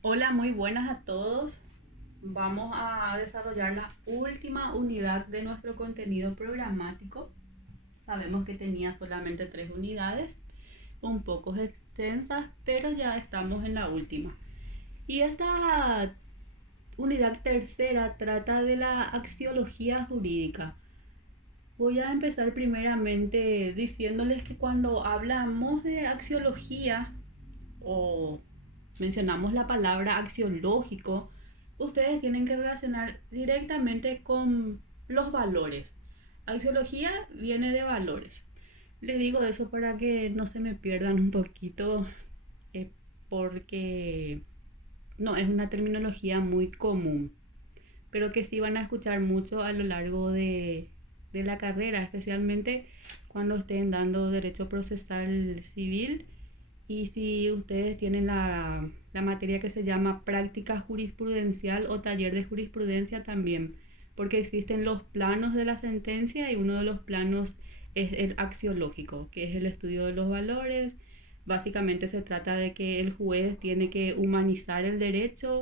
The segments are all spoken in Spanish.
Hola, muy buenas a todos. Vamos a desarrollar la última unidad de nuestro contenido programático. Sabemos que tenía solamente 3 unidades, un poco extensas, pero ya estamos en la última. Y esta unidad tercera trata de la axiología jurídica. Voy a empezar primeramente diciéndoles que cuando hablamos de axiología o mencionamos la palabra axiológico, ustedes tienen que relacionar directamente con los valores. Axiología viene de valores. Les digo eso para que no se me pierdan un poquito, porque no es una terminología muy común, pero que sí van a escuchar mucho a lo largo de la carrera, especialmente cuando estén dando derecho procesal civil. Y si ustedes tienen la materia que se llama práctica jurisprudencial o taller de jurisprudencia también, porque existen los planos de la sentencia y uno de los planos es el axiológico, que es el estudio de los valores. Básicamente se trata de que el juez tiene que humanizar el derecho,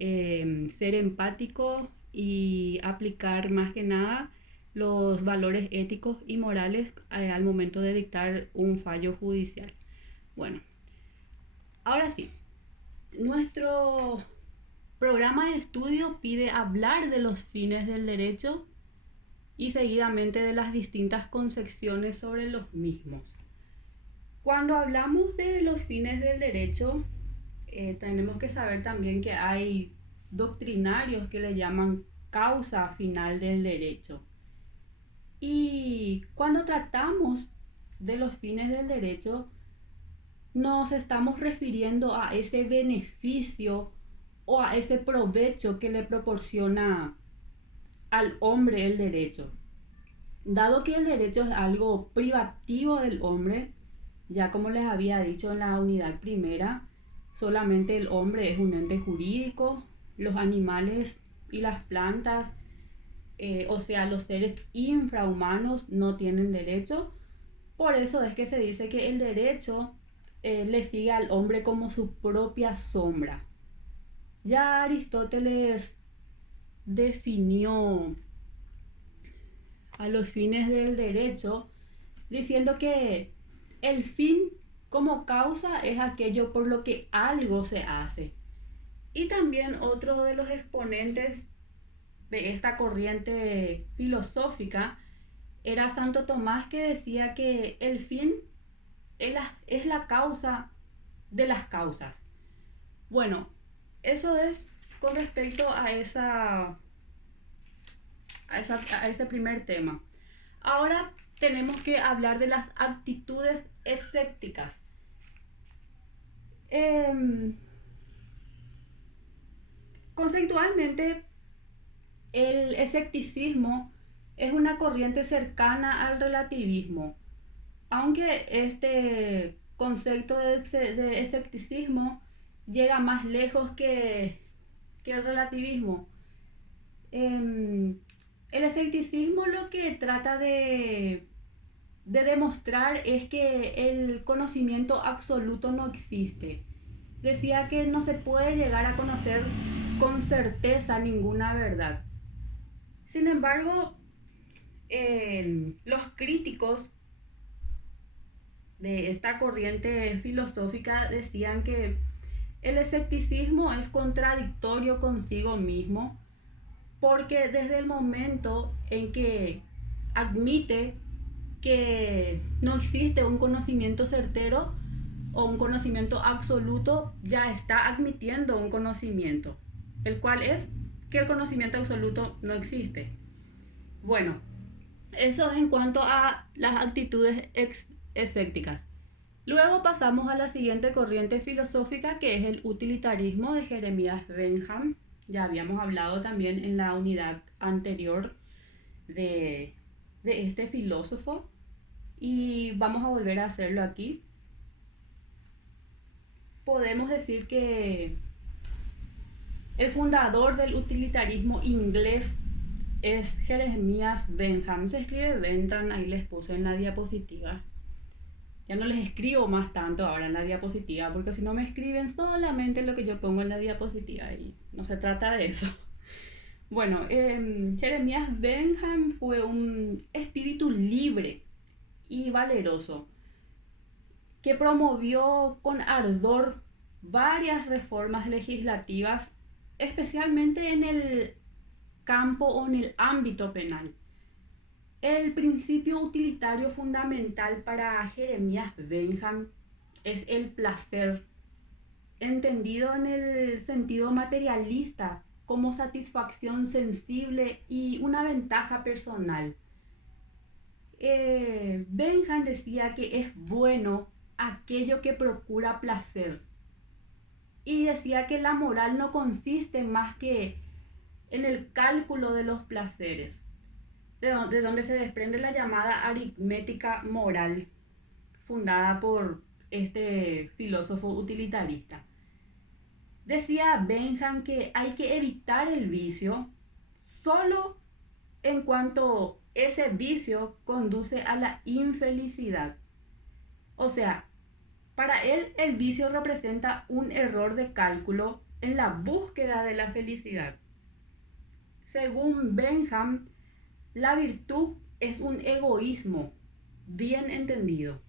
ser empático y aplicar más que nada los valores éticos y morales al momento de dictar un fallo judicial. Bueno, ahora sí, nuestro programa de estudio pide hablar de los fines del derecho y seguidamente de las distintas concepciones sobre los mismos. Cuando hablamos de los fines del derecho, tenemos que saber también que hay doctrinarios que le llaman causa final del derecho. Y cuando tratamos de los fines del derecho, nos estamos refiriendo a ese beneficio o a ese provecho que le proporciona al hombre el derecho. Dado que el derecho es algo privativo del hombre, ya como les había dicho en la unidad primera, solamente el hombre es un ente jurídico, los animales y las plantas, o sea, los seres infrahumanos no tienen derecho. Por eso es que se dice que el derecho le sigue al hombre como su propia sombra. Ya Aristóteles definió a los fines del derecho diciendo que el fin como causa es aquello por lo que algo se hace. Y también otro de los exponentes de esta corriente filosófica era Santo Tomás, que decía que el fin es la causa de las causas. Bueno, eso es con respecto a ese primer tema. Ahora tenemos que hablar de las actitudes escépticas. Eh, Conceptualmente, el escepticismo es una corriente cercana al relativismo, aunque este concepto de escepticismo llega más lejos que el relativismo. El escepticismo lo que trata de demostrar es que el conocimiento absoluto no existe. Decía que no se puede llegar a conocer con certeza ninguna verdad. Sin embargo, los críticos de esta corriente filosófica decían que el escepticismo es contradictorio consigo mismo, porque desde el momento en que admite que no existe un conocimiento certero o un conocimiento absoluto, ya está admitiendo un conocimiento, el cual es que el conocimiento absoluto no existe. Bueno, eso es en cuanto a las actitudes escépticas. Luego pasamos a la siguiente corriente filosófica, que es el utilitarismo de Jeremías Bentham. Ya habíamos hablado también en la unidad anterior de, de este filósofo y vamos a volver a hacerlo aquí. Podemos decir que el fundador del utilitarismo inglés es Jeremías Bentham. Se escribe Bentham, ahí les puse en la diapositiva. Ya no les escribo más tanto ahora en la diapositiva, porque si no me escriben solamente lo que yo pongo en la diapositiva y no se trata de eso. Bueno, Jeremías Bentham fue un espíritu libre y valeroso que promovió con ardor varias reformas legislativas, especialmente en el campo o en el ámbito penal. El principio utilitario fundamental para Jeremías Bentham es el placer, entendido en el sentido materialista como satisfacción sensible y una ventaja personal. Bentham decía que es bueno aquello que procura placer y decía que la moral no consiste más que en el cálculo de los placeres, de donde se desprende la llamada aritmética moral, fundada por este filósofo utilitarista. Decía Bentham que hay que evitar el vicio solo en cuanto ese vicio conduce a la infelicidad. O sea, para él el vicio representa un error de cálculo en la búsqueda de la felicidad. Según Bentham, la virtud es un egoísmo bien entendido,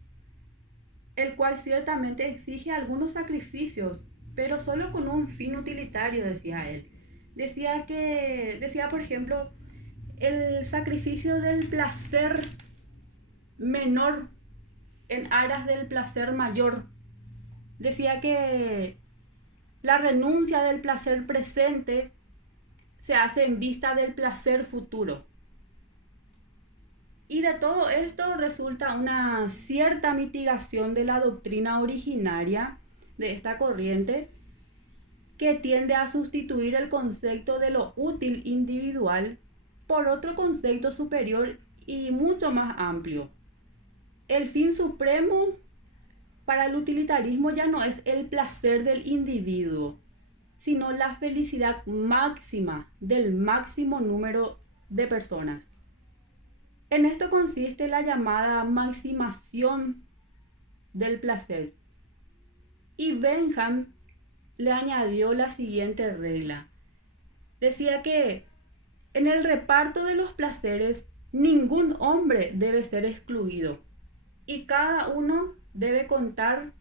el cual ciertamente exige algunos sacrificios, pero solo con un fin utilitario, decía él. Decía, por ejemplo, el sacrificio del placer menor en aras del placer mayor. Decía que la renuncia del placer presente se hace en vista del placer futuro. Y de todo esto resulta una cierta mitigación de la doctrina originaria de esta corriente, que tiende a sustituir el concepto de lo útil individual por otro concepto superior y mucho más amplio. El fin supremo para el utilitarismo ya no es el placer del individuo, sino la felicidad máxima del máximo número de personas. En esto consiste la llamada maximación del placer. Y Bentham le añadió la siguiente regla. Decía que en el reparto de los placeres ningún hombre debe ser excluido y cada uno debe contar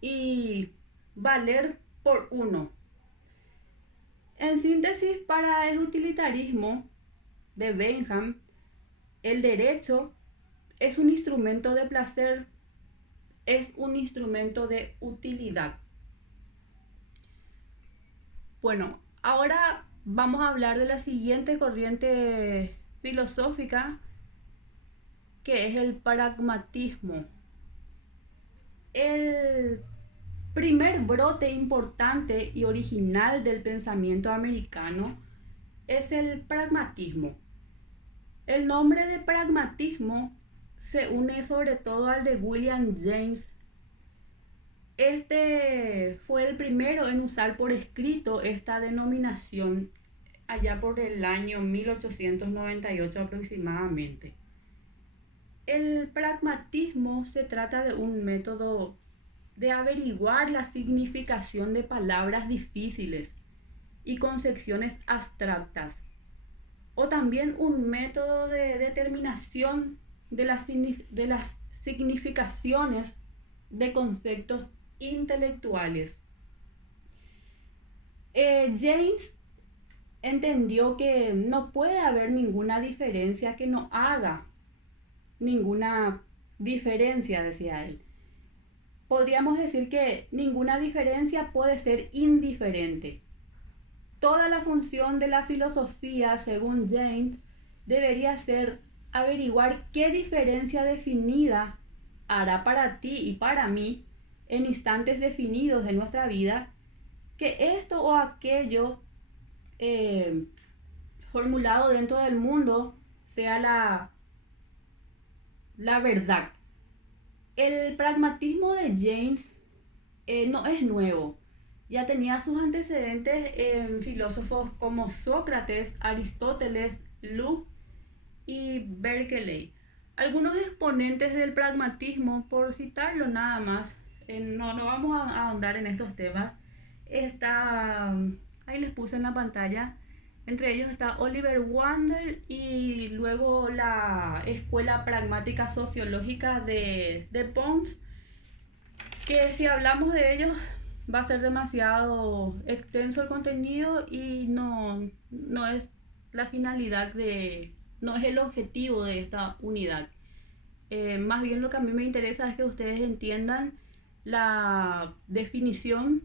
y valer por uno. En síntesis, para el utilitarismo de Bentham, el derecho es un instrumento de placer, es un instrumento de utilidad. Bueno, ahora vamos a hablar de la siguiente corriente filosófica, que es el pragmatismo. El primer brote importante y original del pensamiento americano es el pragmatismo. El nombre de pragmatismo se une sobre todo al de William James. Este fue el primero en usar por escrito esta denominación allá por el año 1898 aproximadamente. El pragmatismo se trata de un método de averiguar la significación de palabras difíciles y concepciones abstractas, o también un método de determinación de las significaciones de conceptos intelectuales. James entendió que no puede haber ninguna diferencia que no haga ninguna diferencia, decía él. Podríamos decir que ninguna diferencia puede ser indiferente. Toda la función de la filosofía, según James, debería ser averiguar qué diferencia definida hará para ti y para mí en instantes definidos de nuestra vida, que esto o aquello formulado dentro del mundo sea la verdad. El pragmatismo de James no es nuevo. Ya tenía sus antecedentes en filósofos como Sócrates, Aristóteles, Locke y Berkeley. Algunos exponentes del pragmatismo, por citarlo nada más, no vamos a ahondar en estos temas. Está, ahí les puse en la pantalla, entre ellos está Oliver Wendell y luego la Escuela Pragmática Sociológica de Pons, que si hablamos de ellos va a ser demasiado extenso el contenido y no es la finalidad no es el objetivo de esta unidad. Más bien lo que a mí me interesa es que ustedes entiendan la definición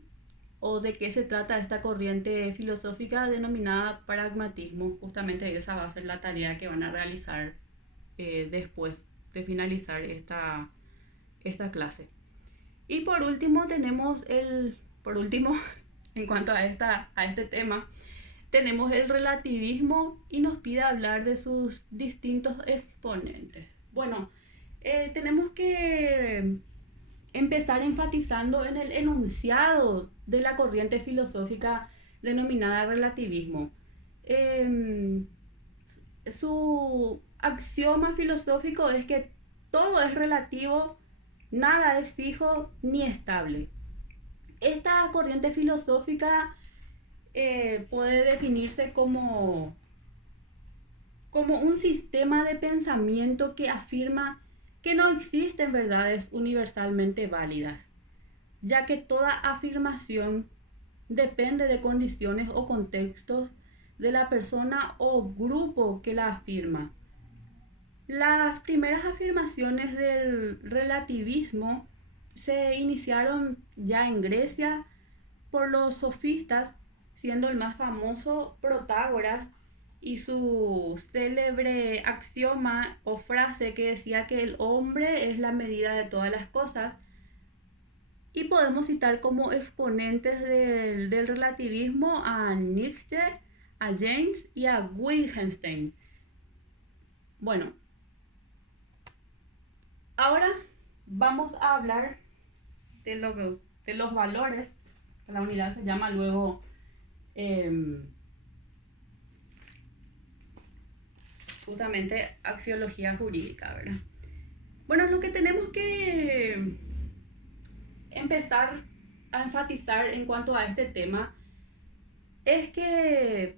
o de qué se trata esta corriente filosófica denominada pragmatismo. Justamente esa va a ser la tarea que van a realizar después de finalizar esta clase. Y por último en cuanto a este tema, tenemos el relativismo y nos pide hablar de sus distintos exponentes. Bueno, tenemos que empezar enfatizando en el enunciado de la corriente filosófica denominada relativismo. Su axioma filosófico es que todo es relativo, nada es fijo ni estable. Esta corriente filosófica puede definirse como un sistema de pensamiento que afirma que no existen verdades universalmente válidas, ya que toda afirmación depende de condiciones o contextos de la persona o grupo que la afirma. Las primeras afirmaciones del relativismo se iniciaron ya en Grecia por los sofistas, siendo el más famoso Protágoras y su célebre axioma o frase que decía que el hombre es la medida de todas las cosas. Y podemos citar como exponentes del relativismo a Nietzsche, a James y a Wittgenstein. Bueno, ahora vamos a hablar de los valores. La unidad se llama luego justamente axiología jurídica, ¿verdad? Bueno, lo que tenemos que empezar a enfatizar en cuanto a este tema es que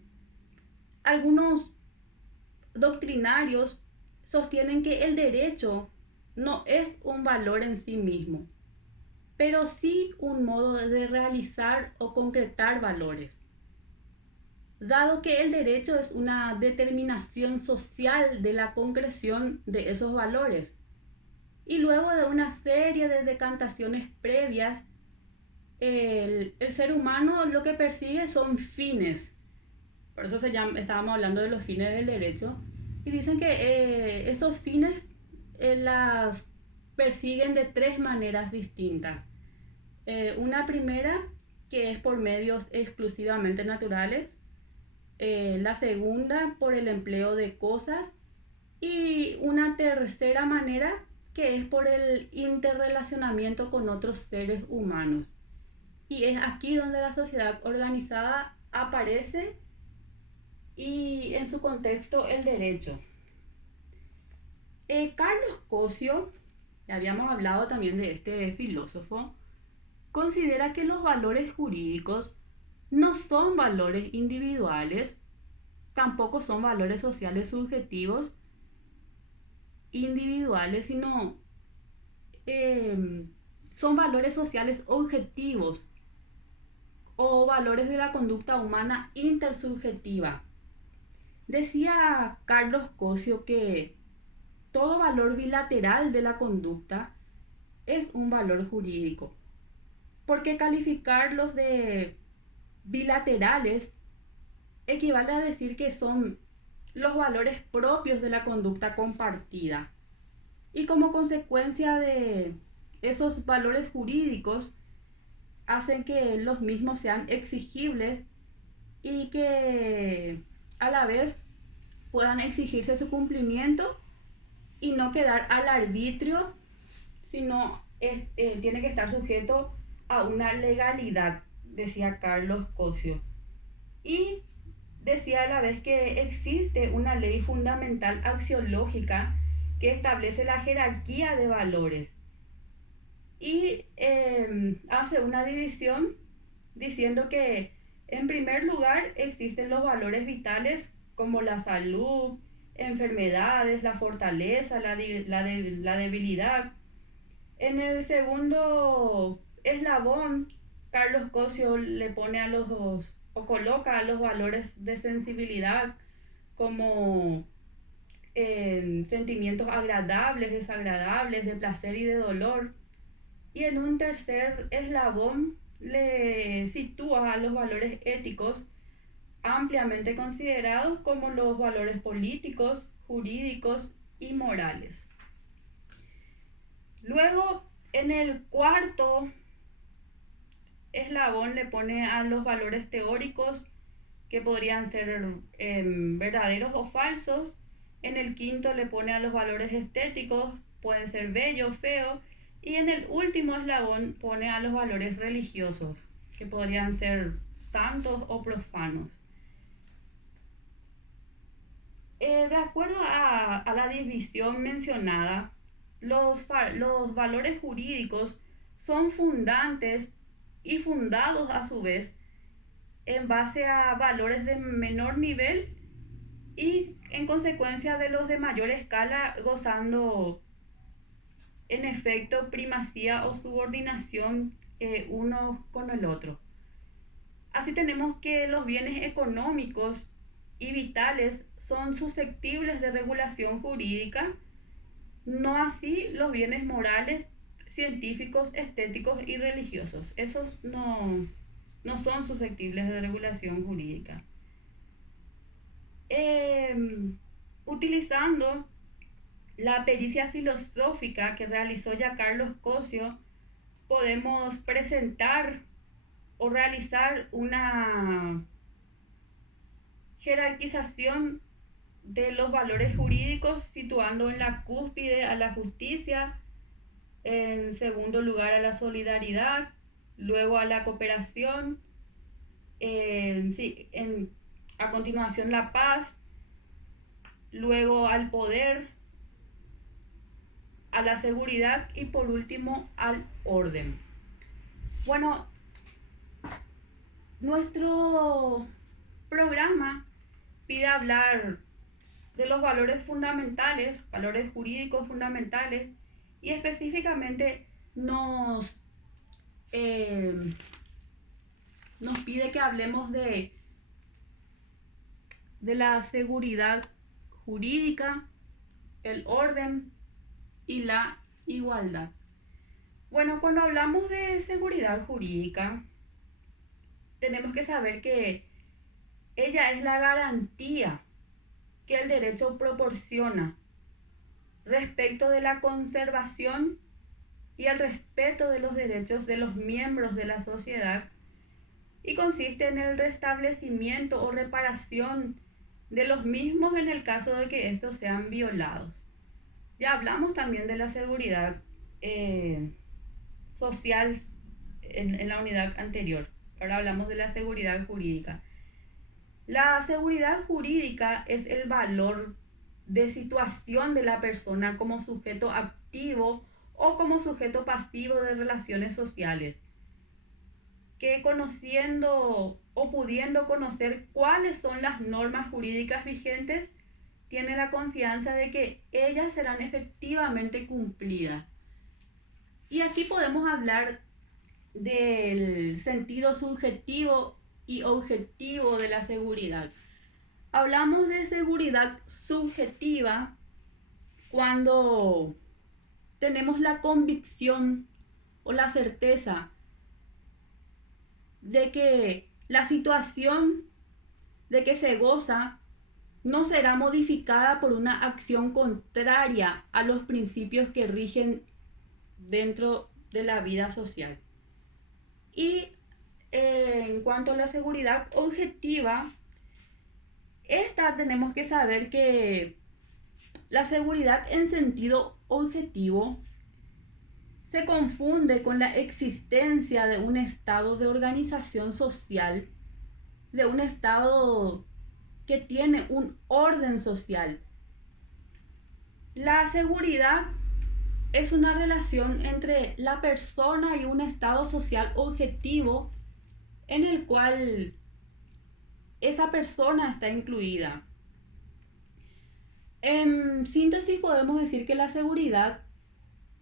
algunos doctrinarios sostienen que el derecho no es un valor en sí mismo, pero sí un modo de realizar o concretar valores. Dado que el derecho es una determinación social de la concreción de esos valores, y luego de una serie de decantaciones previas, el ser humano lo que persigue son fines. Por eso estábamos hablando de los fines del derecho. Y dicen que esos fines las persiguen de tres maneras distintas. Una primera, que es por medios exclusivamente naturales. La segunda, por el empleo de cosas. Y una tercera manera, que es por el interrelacionamiento con otros seres humanos. Y es aquí donde la sociedad organizada aparece y en su contexto el derecho. Carlos Cosio, ya habíamos hablado también de este filósofo, considera que los valores jurídicos no son valores individuales, tampoco son valores sociales subjetivos individuales, sino son valores sociales objetivos o valores de la conducta humana intersubjetiva. Decía Carlos Cosio que todo valor bilateral de la conducta es un valor jurídico, porque calificarlos de bilaterales equivale a decir que son los valores propios de la conducta compartida. Y como consecuencia de esos valores jurídicos hacen que los mismos sean exigibles y que a la vez puedan exigirse su cumplimiento y no quedar al arbitrio, sino tiene que estar sujeto a una legalidad, decía Carlos Cosio. Y decía a la vez que existe una ley fundamental axiológica que establece la jerarquía de valores y hace una división diciendo que en primer lugar existen los valores vitales como la salud, enfermedades, la fortaleza, la debilidad. En el segundo eslabón, Carlos Cosio le pone o coloca a los valores de sensibilidad como sentimientos agradables, desagradables, de placer y de dolor. Y en un tercer eslabón le sitúa a los valores éticos ampliamente considerados como los valores políticos, jurídicos y morales. Luego, en el cuarto eslabón le pone a los valores teóricos que podrían ser verdaderos o falsos. En el quinto le pone a los valores estéticos, pueden ser bellos, feos. Y en el último eslabón pone a los valores religiosos, que podrían ser santos o profanos. De acuerdo a la división mencionada, los valores jurídicos son fundantes y fundados a su vez en base a valores de menor nivel y en consecuencia de los de mayor escala, gozando en efecto primacía o subordinación uno con el otro. Así tenemos que los bienes económicos y vitales son susceptibles de regulación jurídica, no así los bienes morales, científicos, estéticos y religiosos. Esos no son susceptibles de regulación jurídica. Utilizando la pericia filosófica que realizó ya Carlos Cosio, podemos presentar o realizar una jerarquización de los valores jurídicos, situando en la cúspide a la justicia, en segundo lugar a la solidaridad, luego a la cooperación, a continuación la paz, luego al poder, a la seguridad y por último al orden. Bueno, nuestro programa pide hablar de los valores fundamentales, valores jurídicos fundamentales, y específicamente nos pide que hablemos de la seguridad jurídica, el orden y la igualdad. Bueno, cuando hablamos de seguridad jurídica, tenemos que saber que ella es la garantía que el derecho proporciona respecto de la conservación y el respeto de los derechos de los miembros de la sociedad, y consiste en el restablecimiento o reparación de los mismos en el caso de que estos sean violados. Ya hablamos también de la seguridad social en la unidad anterior. Ahora hablamos de la seguridad jurídica. La seguridad jurídica es el valor de situación de la persona como sujeto activo o como sujeto pasivo de relaciones sociales, que conociendo o pudiendo conocer cuáles son las normas jurídicas vigentes, tiene la confianza de que ellas serán efectivamente cumplidas. Y aquí podemos hablar del sentido subjetivo y objetivo de la seguridad. Hablamos de seguridad subjetiva cuando tenemos la convicción o la certeza de que la situación de que se goza no será modificada por una acción contraria a los principios que rigen dentro de la vida social. Y en cuanto a la seguridad objetiva, esta tenemos que saber que la seguridad en sentido objetivo se confunde con la existencia de un estado de organización social, de un estado que tiene un orden social. La seguridad es una relación entre la persona y un estado social objetivo en el cual esa persona está incluida. En síntesis podemos decir que la seguridad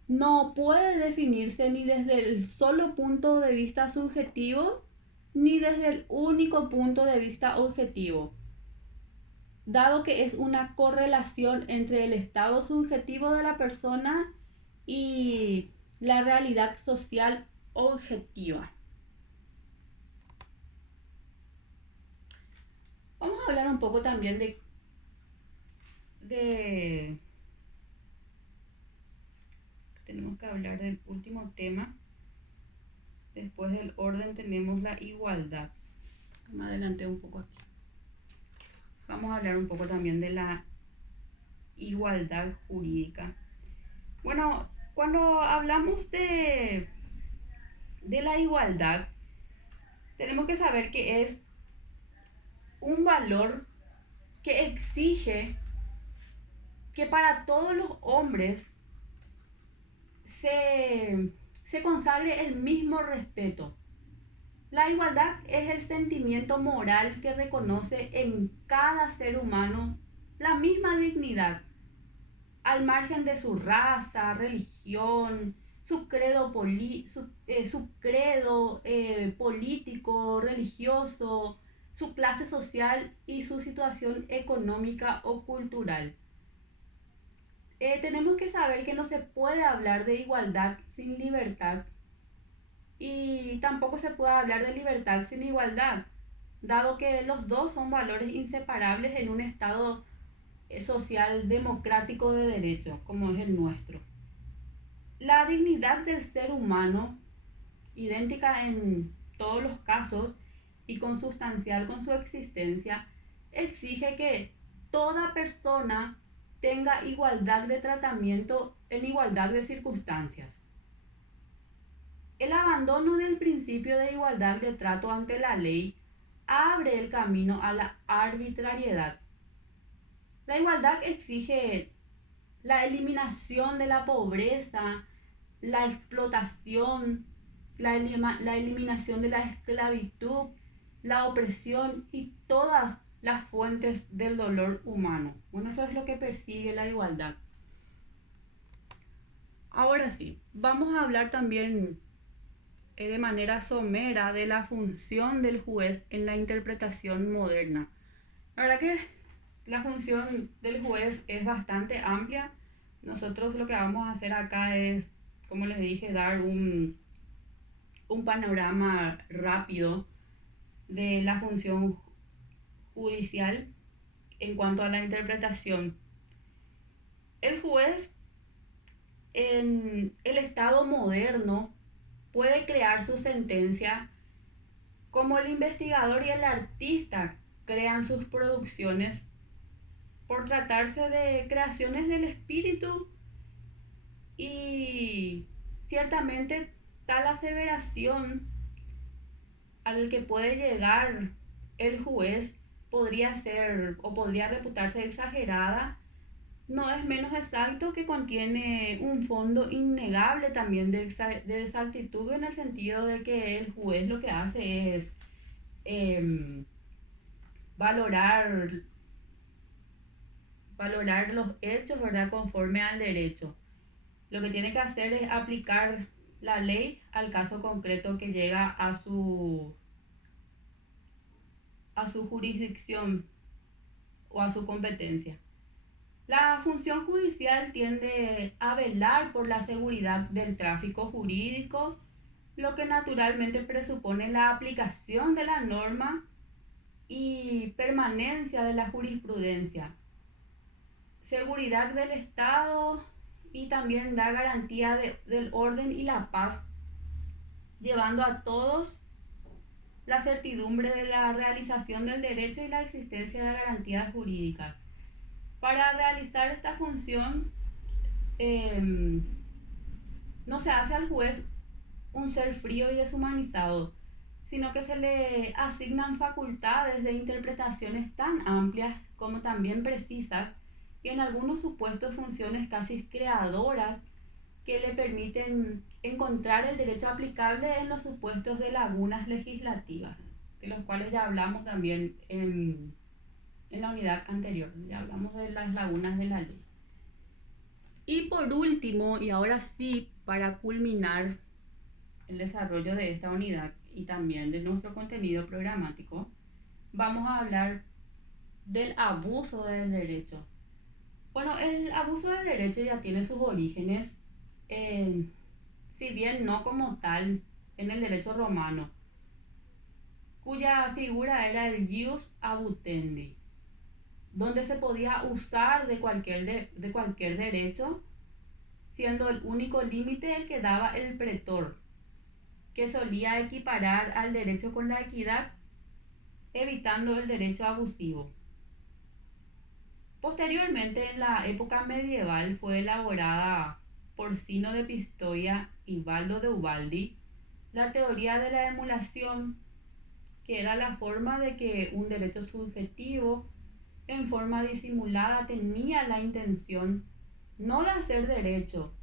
no puede definirse ni desde el solo punto de vista subjetivo ni desde el único punto de vista objetivo, dado que es una correlación entre el estado subjetivo de la persona y la realidad social objetiva. Vamos a hablar un poco también de tenemos que hablar del último tema. Después del orden tenemos la igualdad. Me adelanté un poco aquí. Vamos a hablar un poco también de la igualdad jurídica. Bueno, cuando hablamos de la igualdad, tenemos que saber que es un valor que exige que para todos los hombres se consagre el mismo respeto. La igualdad es el sentimiento moral que reconoce en cada ser humano la misma dignidad, al margen de su raza, religión, su credo, político, religioso, su clase social y su situación económica o cultural. Tenemos que saber que no se puede hablar de igualdad sin libertad y tampoco se puede hablar de libertad sin igualdad, dado que los dos son valores inseparables en un estado social democrático de derecho, como es el nuestro. La dignidad del ser humano, idéntica en todos los casos y consustancial con su existencia, exige que toda persona tenga igualdad de tratamiento en igualdad de circunstancias. El abandono del principio de igualdad de trato ante la ley abre el camino a la arbitrariedad. La igualdad exige la eliminación de la pobreza, la explotación, la eliminación de la esclavitud, la opresión y todas las fuentes del dolor humano. Bueno, eso es lo que persigue la igualdad. Ahora sí, vamos a hablar también de manera somera de la función del juez en la interpretación moderna. La verdad que la función del juez es bastante amplia. Nosotros lo que vamos a hacer acá es, como les dije, dar un panorama rápido de la función judicial en cuanto a la interpretación. El juez en el Estado moderno puede crear su sentencia como el investigador y el artista crean sus producciones por tratarse de creaciones del espíritu, y ciertamente tal aseveración al que puede llegar el juez podría ser o podría reputarse exagerada, no es menos exacto que contiene un fondo innegable también de exactitud, en el sentido de que el juez lo que hace es valorar los hechos, ¿verdad?, conforme al derecho. Lo que tiene que hacer es aplicar la ley al caso concreto que llega a su jurisdicción o a su competencia. La función judicial tiende a velar por la seguridad del tráfico jurídico, lo que naturalmente presupone la aplicación de la norma y permanencia de la jurisprudencia, seguridad del Estado, y también da garantía del orden y la paz, llevando a todos la certidumbre de la realización del derecho y la existencia de garantías jurídicas. Para realizar esta función, no se hace al juez un ser frío y deshumanizado, sino que se le asignan facultades de interpretaciones tan amplias como también precisas, y en algunos supuestos funciones casi creadoras que le permiten encontrar el derecho aplicable en los supuestos de lagunas legislativas, de los cuales ya hablamos también en la unidad anterior, ya hablamos de las lagunas de la ley. Y por último, y ahora sí, para culminar el desarrollo de esta unidad y también de nuestro contenido programático, vamos a hablar del abuso del derecho. Bueno, el abuso del derecho ya tiene sus orígenes, si bien no como tal en el derecho romano, cuya figura era el ius abutendi, donde se podía usar de cualquier derecho, siendo el único límite el que daba el pretor, que solía equiparar al derecho con la equidad, evitando el derecho abusivo. Posteriormente, en la época medieval, fue elaborada por Sino de Pistoia y Baldo de Ubaldi la teoría de la emulación, que era la forma de que un derecho subjetivo en forma disimulada tenía la intención no de hacer derecho,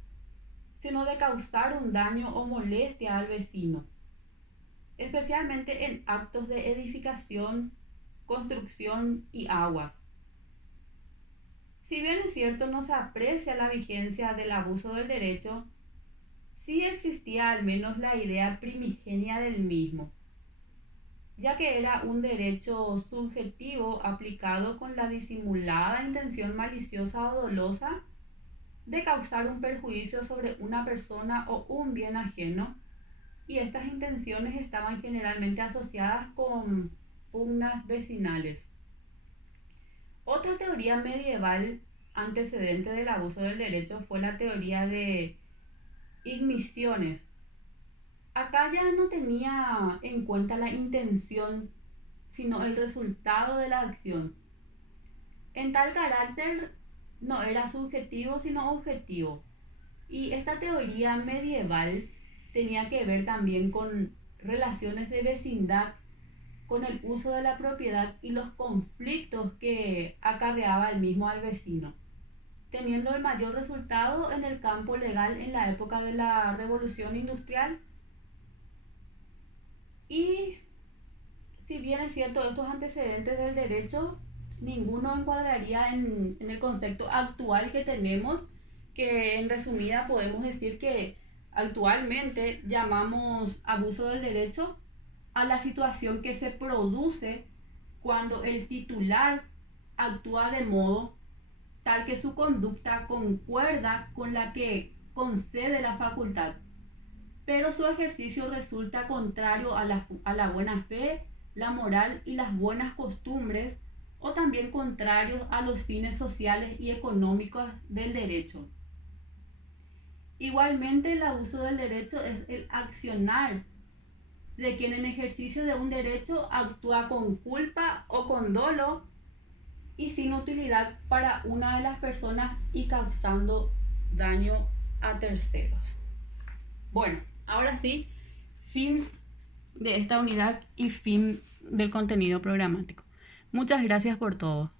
sino de causar un daño o molestia al vecino, especialmente en actos de edificación, construcción y aguas. Si bien es cierto no se aprecia la vigencia del abuso del derecho, sí existía al menos la idea primigenia del mismo, ya que era un derecho subjetivo aplicado con la disimulada intención maliciosa o dolosa de causar un perjuicio sobre una persona o un bien ajeno, y estas intenciones estaban generalmente asociadas con pugnas vecinales. Otra teoría medieval antecedente del abuso del derecho fue la teoría de igniciones. Acá ya no tenía en cuenta la intención, sino el resultado de la acción. En tal carácter no era subjetivo, sino objetivo. Y esta teoría medieval tenía que ver también con relaciones de vecindad, con el uso de la propiedad y los conflictos que acarreaba el mismo al vecino, teniendo el mayor resultado en el campo legal en la época de la Revolución Industrial. Y si bien es cierto, estos antecedentes del derecho, ninguno encuadraría en el concepto actual que tenemos, que en resumida podemos decir que actualmente llamamos abuso del derecho a la situación que se produce cuando el titular actúa de modo tal que su conducta concuerda con la que concede la facultad, pero su ejercicio resulta contrario a la buena fe, la moral y las buenas costumbres, o también contrarios a los fines sociales y económicos del derecho. Igualmente, el abuso del derecho es el accionar de quien en ejercicio de un derecho actúa con culpa o con dolo y sin utilidad para una de las personas y causando daño a terceros. Bueno, ahora sí, fin de esta unidad y fin del contenido programático. Muchas gracias por todo.